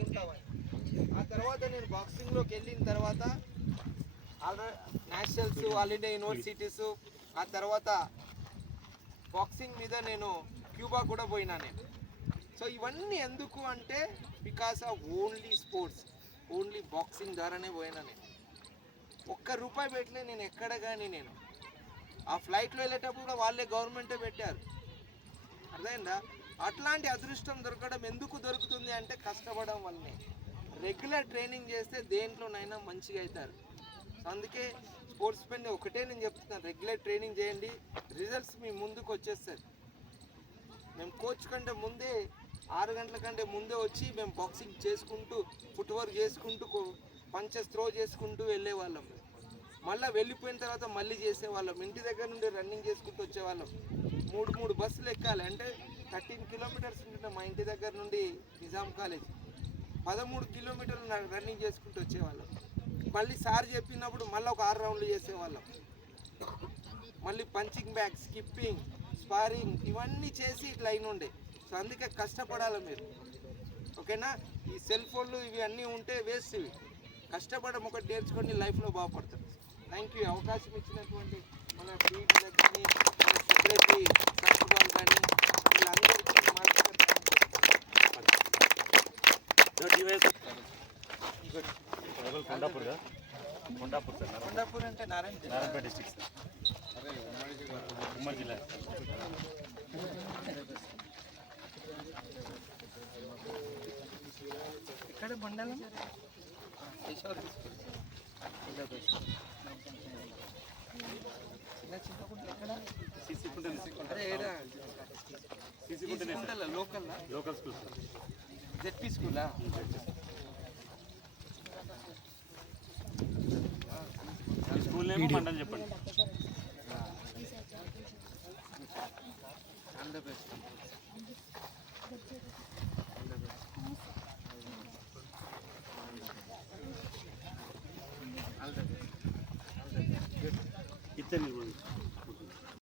బాగుంటావని. ఆ తర్వాత నేను బాక్సింగ్లోకి వెళ్ళిన తర్వాత నేషనల్స్, ఆల్ ఇండియా యూనివర్సిటీస్, ఆ తర్వాత బాక్సింగ్ మీద నేను క్యూబా కూడా పోయినా నేను. సో ఇవన్నీ ఎందుకు అంటే because of only sports, only boxing ద్వారానే పోయినా నేను. ₹1 పెట్టలే నేను ఎక్కడ కానీ. నేను ఆ ఫ్లైట్లో వెళ్ళేటప్పుడు కూడా వాళ్ళే గవర్నమెంటే పెట్టారు. అర్థమైందా? అట్లాంటి అదృష్టం దొరకడం ఎందుకు దొరుకుతుంది అంటే కష్టపడడం వల్లనే. రెగ్యులర్ ట్రైనింగ్ చేస్తే దేంట్లోనైనా మంచిగా అవుతారు. అందుకే స్పోర్ట్స్ మెన్ ఒకటే నేను చెప్తున్నాను, రెగ్యులర్ ట్రైనింగ్ చేయండి, రిజల్ట్స్ మీ ముందుకు వచ్చేస్తుంది. మేము కోచ్ కంటే ముందే 6 గంటల కంటే ముందే వచ్చి మేము బాక్సింగ్ చేసుకుంటూ, ఫుట్ వర్క్ చేసుకుంటూ, పంచెస్ త్రో చేసుకుంటూ వెళ్ళేవాళ్ళం. మళ్ళీ వెళ్ళిపోయిన తర్వాత మళ్ళీ చేసేవాళ్ళం. ఇంటి దగ్గర నుండి రన్నింగ్ చేసుకుంటూ వచ్చేవాళ్ళం. 3 బస్సులు ఎక్కాలి అంటే 13 కిలోమీటర్స్ ఉంటుంటే మా ఇంటి దగ్గర నుండి నిజాం కాలేజ్ 13 కిలోమీటర్లు రన్నింగ్ చేసుకుంటూ వచ్చేవాళ్ళం. మళ్ళీ సార్ చెప్పినప్పుడు మళ్ళీ ఒక 6 రౌండ్లు చేసేవాళ్ళం. మళ్ళీ పంచింగ్ బ్యాగ్, స్కిప్పింగ్, స్పారింగ్ ఇవన్నీ చేసి ఇట్లా అయిన ఉండే. సో అందుకే కష్టపడాలి మీరు, ఓకేనా? ఈ సెల్ ఫోన్లు ఇవి అన్నీ ఉంటే వేస్ట్. ఇవి కష్టపడడం ఒకటి నేర్చుకొని లైఫ్లో బాగుపడతారు. Thank you. అవకాశం ఇచ్చినటువంటి మన పీటీలకు కానీ, మన సెక్రటరీ సాక్షిబాల్ కానీ వీళ్ళందరికీ కొండాపూర్ అంటే నారాయణపేట డిస్ట్రిక్ట్ ఉమ్మడి జిల్లా. ఇక్కడ మండలం లోకల్ స్కూల్, జెడ్పీ స్కూలా? స్కూల్ నేమ్ మండలం చెప్పండి. ఆంధ్రప్రదేశ్ ఇద్దరు